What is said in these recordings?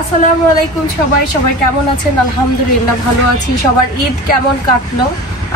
আসসালামু আলাইকুম সবাই কেমন আছেন? আলহামদুলিল্লাহ ভালো আছি। সবার ঈদ কেমন কাটলো?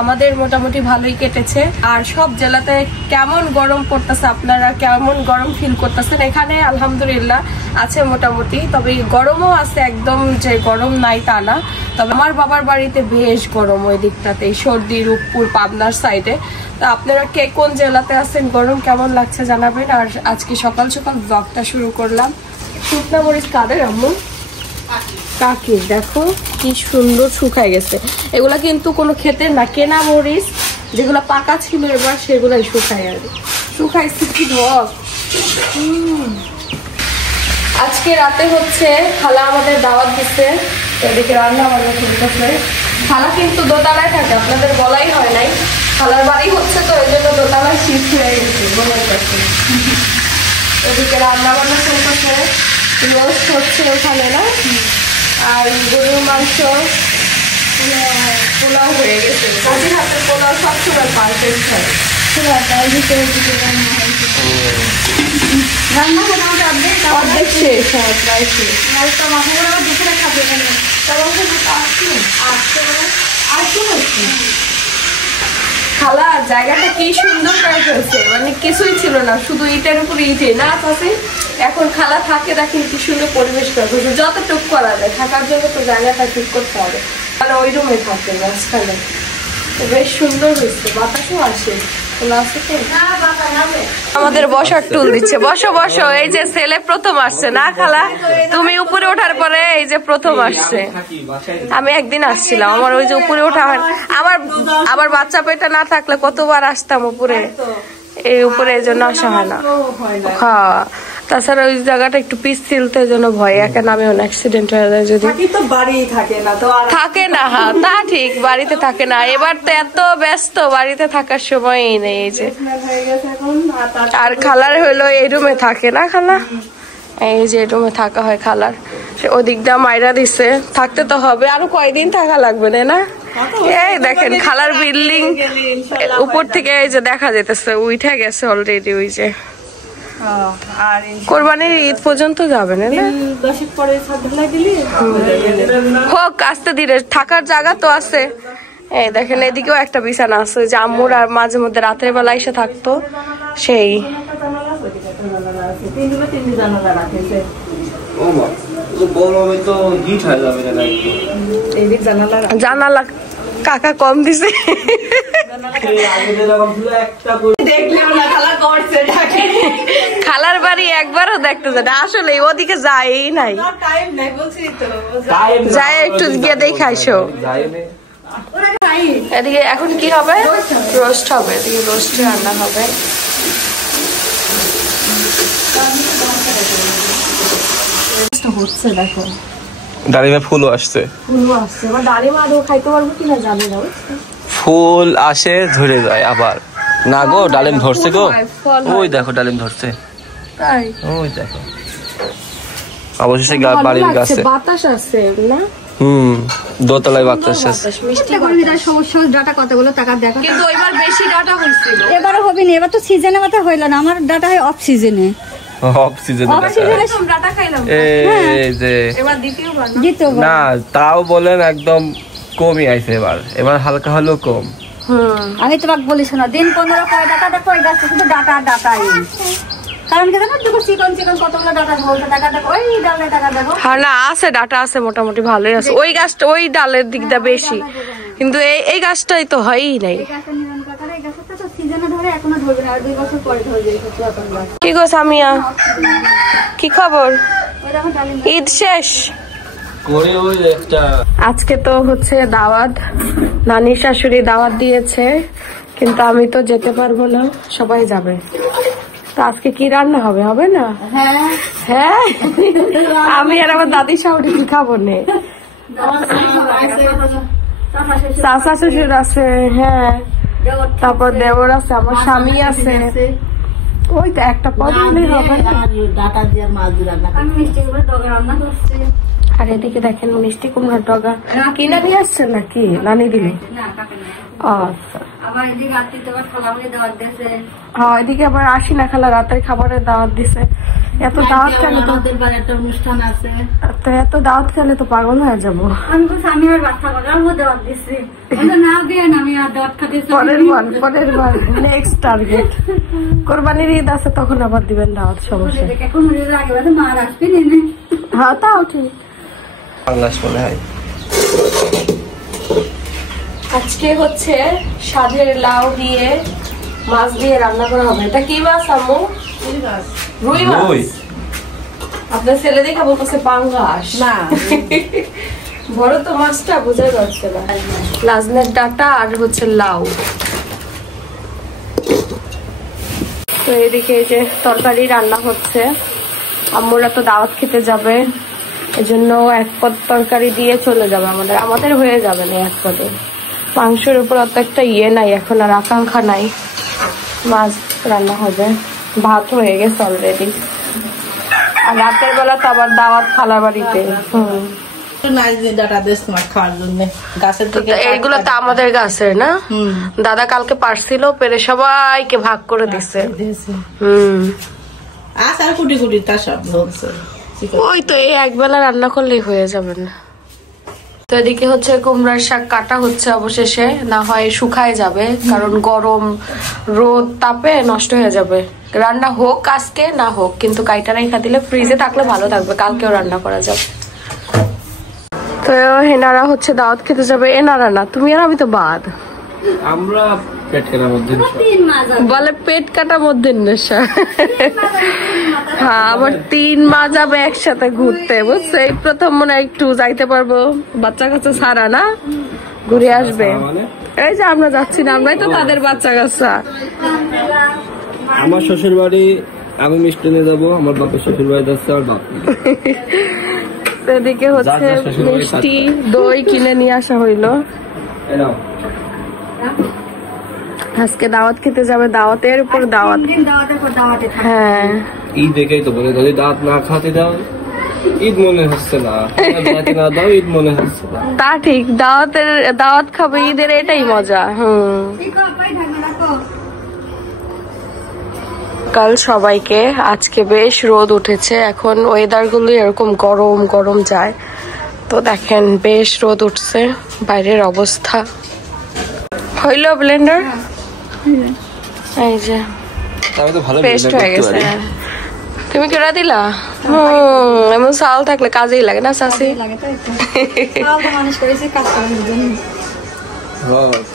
আমাদের মোটামুটি ভালোই কেটেছে। আর সব জেলাতে কেমন গরম পড়তেছে, আপনারা কেমন গরম ফিল করতেছেন? এখানে আলহামদুলিল্লাহ আছে মোটামুটি, তবে গরমও আছে, একদম যে গরম নাই তা না। তবে আমার বাবার বাড়িতে বেশ গরম, ওই দিকটাতে সর্দি, রূপপুর, পাবনার সাইডে। তো আপনারা কে কোন জেলাতে আছেন, গরম কেমন লাগছে জানাবেন। আর আজকে সকাল সকাল ব্লগটা শুরু করলাম। শুকনা মরিচ কাদের আম্মু? কাকি, দেখো কি সুন্দর শুকায় গেছে। এগুলা কিন্তু কোনো ক্ষেতের না, কেনা মরিচ, যেগুলো পাকা ছিল এবার সেগুলাই শুকায়। আর শুকাইছে কি ধস। আজকে রাতে হচ্ছে খালা আমাদের দাওয়াত দিচ্ছে, এদিকে রান্না বান্না চলতেছে। খালা কিন্তু দোতলায় থাকে, আপনাদের বলাই হয় নাই। খালার বাড়ি হচ্ছে তো এই জন্য দোতলায় শিফট হয়ে গেছে মনের কাছে। এদিকে রান্না বান্না চলতেছে, রোস্ট হচ্ছে ওখানে না, আর গরুর মাংস, পোলাও হয়ে গেছে। কাজের হাতের পোলাও সবসময় পারফেক্ট হয়। রান্না মোটামুটি অর্ধেক শেষ, প্রায় শেষ। খালা জায়গাটা কি সুন্দর করে ফেলছে, মানে কিছুই ছিল না, শুধু ইটের উপরে ইটে না আছে। এখন খালা থাকে, দেখেন কি সুন্দর পরিবেশ করে ফেলছে। যতটুক করা যায় থাকার জন্য তো জায়গাটা ঠিক করতে হবে। তাহলে ওই রুমে থাকবে মাঝখানে, বেশ সুন্দর হয়েছে, বাতাসও আসে। আমাদের বসার টুল দিচ্ছে, বসো বসো। এই যে ছেলে প্রথম আসছে না খালা, তুমি উপরে ওঠার পরে এই যে প্রথম আসছে। আমি একদিন আসছিলাম, আমার ওই যে উপরে ওঠা হয়, আবার বাচ্চা পেটে না থাকলে কতবার আসতাম উপরে, এই উপরে এই জন্য আসা হয় না। হ্যাঁ, তাছাড়া ওই জায়গাটা একটু পিচ্ছিল তো এই জন্য ভয়, একা নামে অ্যাক্সিডেন্ট হয়ে যায়। যদি থাকে না, হ্যাঁ তা ঠিক, বাড়িতে থাকে না। এবার তো এত ব্যস্ত, বাড়িতে থাকার সময়ই নেই। এই যে আর খালার হইলো এই রুমে থাকে না খালা, এই যে রুমে থাকা হয় খালার। ওদিক দিয়ে মাইরা দিছে, থাকতে তো হবে। আরো কয়দিন থাকা লাগবে না? এই দেখেন খালার বিল্ডিং উপর থেকে এই যে দেখা যেতেছে, উঠে গেছে অলরেডি। ওই যে কোরবানির ঈদ পর্যন্ত যাবে না, হোক আস্তে ধীরে, থাকার জায়গা তো আছে। এই দেখেন এদিকেও একটা বিছানা আছে, যে আম্মুর আর মাঝে মধ্যে রাতের বেলা এসে থাকতো সেই। জানালা কাকা কম দিছে, খালার বাড়ি একবারও দেখতে যায় না আসলে, ওদিকে যায় নাই, যায় একটু গিয়ে দেখে আইসো। এদিকে এখন কি হবে? রোস্ট হবে, এদিকে রোস্ট রান্না হবে। হচ্ছে দেখো, ডালিমে ফুলও আসছে, ডালিম আদৌ খাইতে পারবো কিনা জানি না। ফুল আসে ধরে যায় আবার না গো। ডালিম ধরছে গো, ওই দেখো ডালিম ধরছে, ওই দেখো অবশেষে বাড়ির গাছে বাতাস আছে না। দোতলায় বাতাস আছে। সমস্যা ডাটা কতগুলো টাকা দেখা, কিন্তু এবার বেশি ডাটা হয়েছিল, এবারও হবে না। এবার তো সিজনে মাথা হইল না, আমার ডাটা হয় অফ সিজনে। না তাও বলেন একদম কমই আইছে এবার হালকা হলেও কম। আমি তোমাকে বলি শোনো, দিন 15 পরে ডাটা দেখো, এই গাছটা শুধু ডাটা ডাটাই। কারণ কি জানো, দেখো চিকন চিকন কতগুলো ডাটা বলতে, ডাটা দেখো ওই ডালে ডাটা দেখো। হ্যাঁ না আছে, ডাটা আছে মোটামুটি ভালোই আছে। ওই গাছটা ওই ডালের দিকটা বেশি, কিন্তু এই গাছটাই তো হয়ই নাই। কি গো সামিয়া, কি খবর? ঈদ শেষ, আজকে তো হচ্ছে দাওয়াত, নানির শাশুড়ি দাওয়াত দিয়েছে, কিন্তু আমি তো যেতে পারবো না, সবাই যাবে। তো আজকে কি রান্না হবে? হবে না? হ্যাঁ, আমি আর আমার দাদি শাশুড়ি কি খাবো নে? চাচা শ্বশুর আছে, হ্যাঁ, তারপর দেবর আছে, আমার স্বামী আছে। ওই তো একটা পদ হলেই হবে না। আর এদিকে দেখেন মিষ্টি কুমড়ার ডগা কিনে নিয়ে আসছে নাকি নানি দিলে? হ্যাঁ, এদিকে আবার আসি না খালা রাতের খাবারের দাওয়াত দিছে। এত দাওয়াত খেলে তো আমাদের বাড়িতে একটা অনুষ্ঠান আছে, তো এত দাওয়াত খেলে তো পাগল হয়ে যাবো। আমি বলছি আমি আর বাচ্চা বাচ্চা দাওয়াত দিচ্ছি, না দেন আমি আর দাওয়াত খাতে। পরের বার নেক্সট টার্গেট কোরবানির ঈদ আছে, তখন আবার দিবেন দাওয়াত, সমস্যা এখন আগে বাদে মার আসবে নেই। হ্যাঁ তাও ঠিক। মনে হয় আজকে হচ্ছে সাজের লাউ দিয়ে মাছ দিয়ে রান্না করা হবে। এটা কি মাছ আম্মু? রুই মাছ। আপনার ছেলে দেখা বলতেছে পাঙ্গাস না, বড় তো মাছটা বোঝা যাচ্ছে না। লাজনের ডাটা আর হচ্ছে লাউ। তো এদিকে এই যে তরকারি রান্না হচ্ছে, আম্মুরা তো দাওয়াত খেতে যাবে, এজন্য এক পদ তরকারি দিয়ে চলে যাবে। আমাদের হয়ে যাবে না এক পদে। মাংসের উপর অত একটা ইয়ে নাই এখন, আর আকাঙ্ক্ষা নাই। মাছ রান্না হবে, ভাত হয়ে গেছে অলরেডি। আর রাতের বেলা তো আবার দাওয়াত খালা বাড়িতে। এইগুলো তো আমাদের গাছের না, দাদা কালকে পারছিল, পেরে সবাইকে ভাগ করে দিছে। ওই তো এই একবেলা রান্না করলেই হয়ে যাবে না। তো এদিকে হচ্ছে কুমড়ার শাক কাটা হচ্ছে অবশেষে, না হয় শুকায় যাবে, কারণ গরম রোদ তাপে নষ্ট হয়ে যাবে। রান্না হোক আজকে না হোক, কিন্তু কাইটা রেখা দিলে ফ্রিজে থাকলে ভালো থাকবে, কালকেও রান্না করা যাবে। তো এনারা হচ্ছে দাওয়াত খেতে যাবে। এনারা না, তুমি আর আমি তো বাদ। আমরা পেট কাটার মধ্যে বলে পেট কাটার মধ্যে নেশা। হ্যাঁ, আবার 3 মা যাবে একসাথে ঘুরতে, বুঝছো? এই প্রথম মনে হয় একটু যাইতে পারবো, বাচ্চা কাচ্চা ছাড়া না, ঘুরে আসবে। এই যে আমরা যাচ্ছি না, আমরাই তো তাদের বাচ্চা কাচ্চা। আমার শ্বশুর বাড়ি আমি মিষ্টি নিয়ে যাবো, আমার বাপের শ্বশুর বাড়ি যাচ্ছে আমার বাপ। এদিকে হচ্ছে মিষ্টি দই কিনে নিয়ে আসা হইলো। আজকে দাওয়াত খেতে যাবে, দাওয়াতের উপর দাওয়াত। হ্যাঁ, ঈদ দেখেই তো বলে, যদি দাওয়াত না খাতে দাও ঈদ মনে হচ্ছে না, না দাও ঈদ মনে হচ্ছে না। তা ঠিক, দাওয়াত খাবে ঈদের, এটাই মজা। কাল সবাইকে। আজকে বেশ রোদ উঠেছে, এখন ওয়েদার গুলো এরকম গরম গরম যায়, তো দেখেন বেশ রোদ উঠছে, বাইরের অবস্থা। হইলো ব্লেন্ডার, এই যে পেস্ট হয়ে গেছে। তুমি কেডা দিলা? এমন চাল থাকলে কাজেই লাগে না চাষি।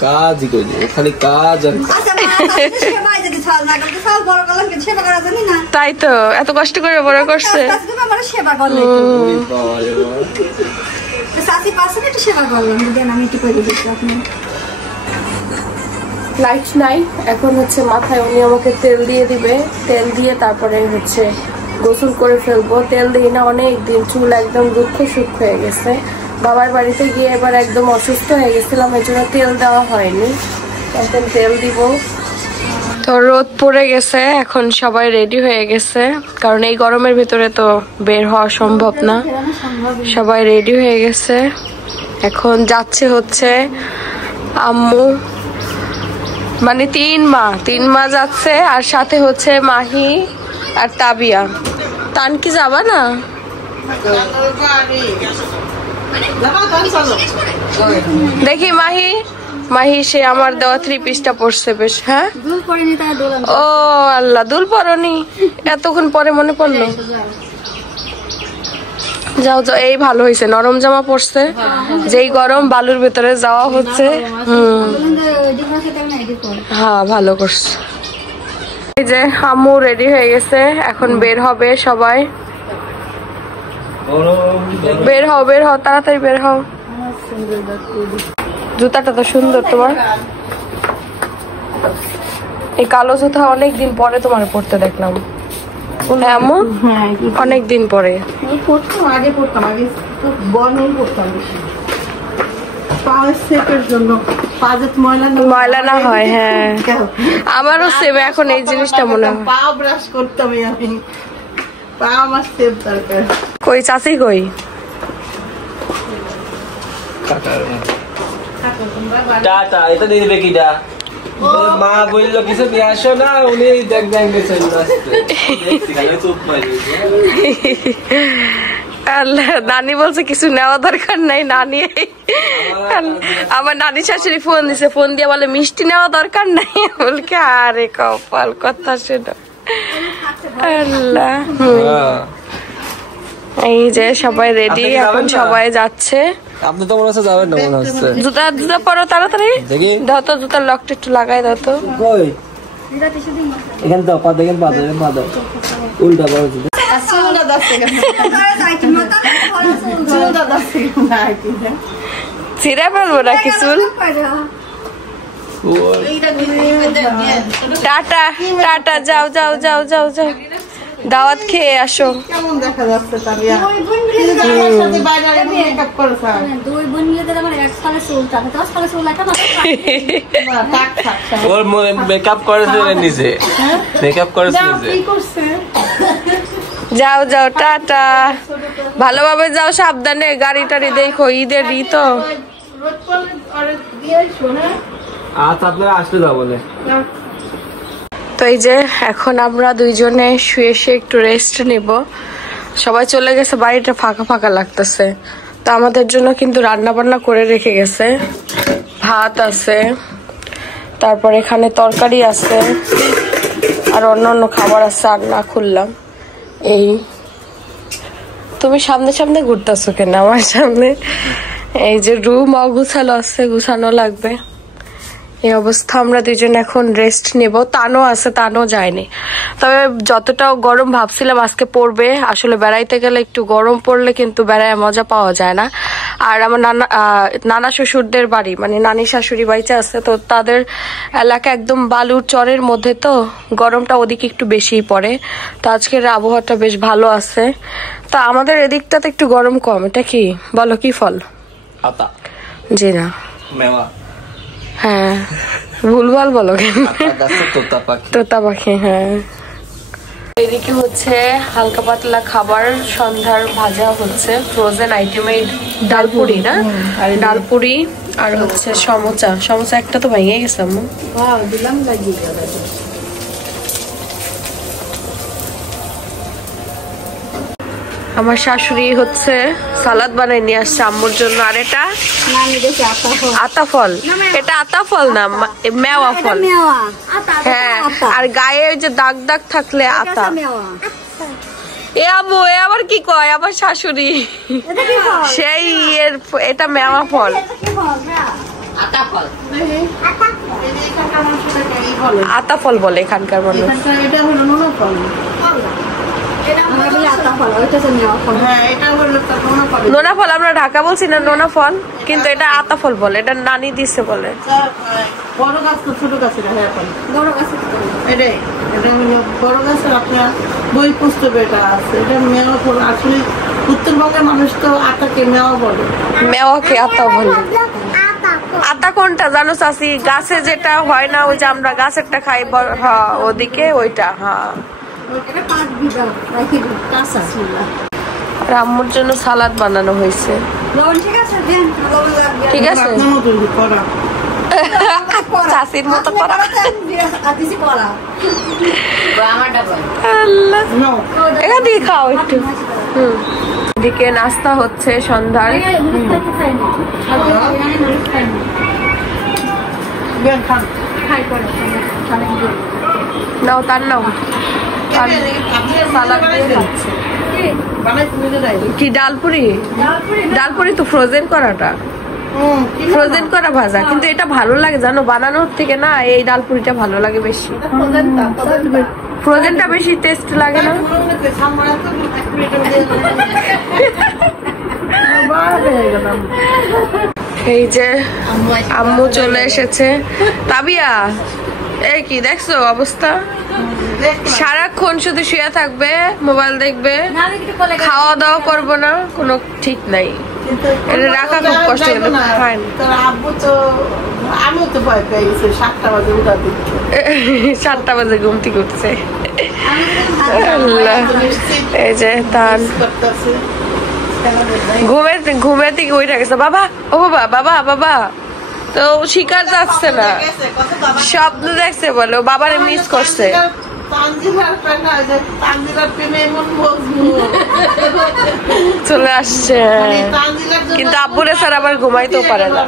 কাজই করি, খালি কাজ আর তাই তো এত কষ্ট করে বড় করছে। লাইট নাই, এখন হচ্ছে মাথায় উনি আমাকে তেল দিয়ে দিবে, তেল দিয়ে তারপরে হচ্ছে গোসল করে ফেলবো। তেল দিই না অনেক দিন, চুল একদম রুক্ষ সূক্ষ্ম হয়ে গেছে। বাবার বাড়িতে গিয়ে এবার একদম অসুস্থ হয়ে গেছিলাম, এর জন্য তেল দেওয়া হয়নি, এখন তেল দিব। তো রোদ পড়ে গেছে, এখন সবাই রেডি হয়ে গেছে, কারণ এই গরমের ভিতরে তো বের হওয়া সম্ভব না। সবাই রেডি হয়ে গেছে, এখন যাচ্ছে হচ্ছে আম্মু, মানে 3 মা যাচ্ছে, আর সাথে হচ্ছে মাহি আর তাবিয়া। তান কি যাবা না? দেখি মাহি সে আমার দেওয়া 3 পিসটা পড়ছে বেশ। হ্যাঁ, ও আল্লাহ, দুল পরনি, এতক্ষণ পরে মনে পড়লো। যাও যাও, এই ভালো হয়েছে, নরম জামা পড়ছে, যেই গরম বালুর ভেতরে যাওয়া হচ্ছে। হ্যাঁ, ভালো করছে। এই যে আম্মু রেডি হয়ে গেছে, এখন বের হবে সবাই। বের হও তাড়াতাড়ি বের হও। জুতাটা তো সুন্দর তোমার, এই কালো জুতা অনেকদিন পরে তোমার পড়তে দেখলাম। হ্যাঁ আম্মু, অনেকদিন পরে। ময়লা না হয়, হ্যাঁ আমারও সেম এখন এই জিনিসটা মনে হয়। কই চাচি কই? টাটা, এটা দিয়ে দিবে কিটা? মা বললো কিছু নিয়ে আসো না, উনি দেখবেন আল্লাহ, নানি বলছে কিছু নেওয়া দরকার নাই, নানি আবার নানি শাশুড়ি ফোন দিছে, ফোন দিয়ে বলে মিষ্টি নেওয়া দরকার নাই। বলকে আরে কপাল, কথা শোনো। আল্লাহ, এই যে সবাই রেডি, এখন সবাই যাচ্ছে। আপনি তো মনে হচ্ছে যাবেন না, মনে হচ্ছে। জুতা জুতা পরো তাড়াতাড়ি, দাও তো জুতার লকটা একটু লাগাই দাও তো। এখানে তো পা দেখেন, পা দেখেন, পা দাও উল্টা বড় ছিঁড়ে ফেলবো না কিছু। টাটা টাটা, যাও যাও যাও যাও যাও, দাওয়াত খেয়ে আসো। কেমন দেখা যাচ্ছে তালিয়া? ওর মেকআপ করেছে নিজে, মেকআপ করেছে নিজে। যাও যাও, টাটা, ভালোভাবে যাও, সাবধানে, গাড়ি টাড়ি দেখো, ঈদের ই তো। আচ্ছা, আপনারা আসলে যাবো বলে। তো এই যে এখন আমরা দুইজনে শুয়ে শুয়ে একটু রেস্ট নেব। সবাই চলে গেছে, বাড়িটা ফাঁকা ফাঁকা লাগতেছে। তো আমাদের জন্য কিন্তু রান্না বান্না করে রেখে গেছে, ভাত আছে, তারপর এখানে তরকারি আছে, আর অন্য অন্য খাবার আছে। আর না খুললাম। এই তুমি সামনে সামনে ঘুরতেছো কেন আমার সামনে? এই যে রুম অগুছালো আছে, গুছানো লাগবে। এই অবস্থা, আমরা দুজন এখন রেস্ট নেব। তানও আছে, তানও যায়নি। তবে যতটাও গরম ভাবছিলাম আজকে পড়বে, আসলে বেড়াইতে গেলে একটু গরম পড়লে কিন্তু বেড়ায় মজা পাওয়া যায় না। আর আমার নানা শ্বশুরদের বাড়ি, মানে নানি শাশুড়ি বাড়িতে আছে, তো তাদের এলাকা একদম বালুর চরের মধ্যে, তো গরমটা ওদিকে একটু বেশিই পড়ে। তো আজকের আবহাওয়াটা বেশ ভালো আছে। তো আমাদের এদিকটাতে একটু গরম কম। এটা কি বলো, কি ফল? আতা। জি না, মেওয়া। হ্যাঁ, ভুলভাল বলো কেন? তোতা পাখি। হ্যাঁ, এদিকে হচ্ছে হালকা পাতলা খাবার, সন্ধ্যার ভাজা হচ্ছে, ফ্রোজেন আইটেমে ডালপুরি না, ডালপুরি আর হচ্ছে সমোসা। সমোসা একটা তো ভেঙে গেছে আম্মু। আমার শাশুড়ি হচ্ছে সালাদ বানাই নিয়ে আসছে আম্মুর জন্য। আর এটা আতা ফল, এটা আতা ফল না, মেওয়া ফল। হ্যাঁ, আর গায়ে ওই যে দাগ দাগ থাকলে আতা। এ আম্মু, এ আবার কি কয় আমার শাশুড়ি? সেই এর, এটা মেওয়া ফল, আতা ফল বলে এখানকার মানুষ। নোনা ফল আমরা ঢাকা বলছি না, নোনা ফল, কিন্তু এটা আতা ফল বলে, এটা নানি দিছে বলে। বড় গাছ তো ছোট গাছের, বড় গাছের বড় গাছের আপনার বই পুস্তক এটা আছে, এটা মেওয়া ফল। আসলে উত্তরবঙ্গের মানুষ তো আতাকে মেওয়া বলে, মেওয়াকে আতা বলে। আতা কোনটা জানো চাচি? গাছে যেটা হয় না, ওই যে আমরা গাছেরটা খাই, হ্যাঁ ওদিকে ওইটা। হ্যাঁ, আম্মুর জন্য সালাদ বানানো হয়েছে। ঠিক আছে, চাষির মতো করা। এখান থেকে খাও একটু। এদিকে নাস্তা হচ্ছে সন্ধ্যার। নাও, তার নাও, সালাদ দিয়ে খাচ্ছে। কি ডালপুরি? ডালপুরি তো ফ্রোজেন করাটা, ফ্রোজেন করা ভাজা, কিন্তু এটা ভালো লাগে জানো বানানোর থেকে না, এই ডালপুরিটা ভালো লাগে বেশি। ফ্রোজেনটা বেশি টেস্ট লাগে না। এই যে আম্মু চলে এসেছে। তাবিয়া, এই কি দেখছো অবস্থা? সারাক্ষণ শুধু শুয়ে থাকবে, মোবাইল দেখবে, খাওয়া দাওয়া করবো না, কোনো ঠিক নাই। এটা রাখা খুব কষ্ট। আব্বু তো, আমিও তো ভয় পেয়ে গেছি, 7টা বাজে উঠা দিচ্ছে, 7টা বাজে ঘুম থেকে উঠছে। এই যে তার ঘুমের থেকে উঠে গেছে। বাবা, ও বাবা, বাবা বাবা, তো শিকার যাচ্ছে না, স্বপ্ন দেখছে বলো, বাবারে মিস করছে। চলে আসছে, কিন্তু আব্বুরে স্যার আবার ঘুমাইতেও পারে না।